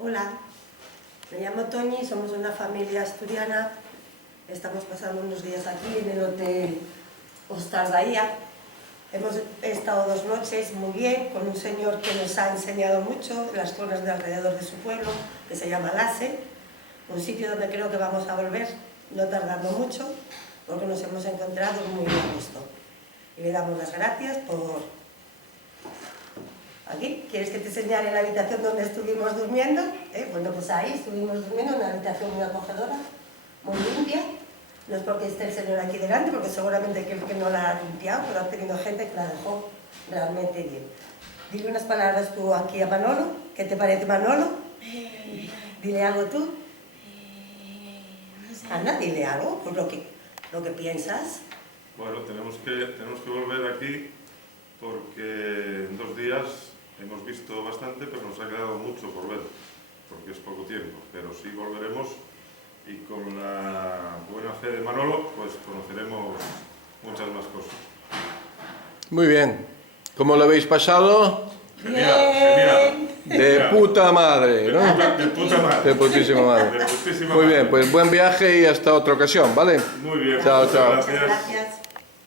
Hola, me llamo Toñi, somos una familia asturiana. Estamos pasando unos días aquí en el Hotel Hostal Bahía. Hemos estado 2 noches muy bien con un señor que nos ha enseñado mucho las zonas de alrededor de su pueblo, que se llama Lase, un sitio donde creo que vamos a volver, no tardando mucho, porque nos hemos encontrado muy bien a gusto. Y le damos las gracias por... Aquí, ¿quieres que te señale la habitación donde estuvimos durmiendo? Bueno, pues ahí estuvimos durmiendo, en una habitación muy acogedora, muy limpia. No es porque esté el señor aquí delante, porque seguramente que no la ha limpiado, pero ha tenido gente que la dejó realmente bien. Dile unas palabras tú aquí a Manolo. ¿Qué te parece, Manolo? Dile algo tú. No sé. Anda, dile algo, pues lo que piensas. Bueno, tenemos que volver aquí porque en 2 días hemos visto bastante, pero nos ha quedado mucho por ver, porque es poco tiempo. Pero sí volveremos y con la buena fe de Manolo, pues conoceremos muchas más cosas. Muy bien. ¿Cómo lo habéis pasado? Genial, genial. De puta madre, ¿no? De puta madre. De putísima madre. De putísima Muy madre. bien, pues buen viaje y hasta otra ocasión, ¿vale? Muy bien. Chao, muchas chao. gracias. Muchas gracias.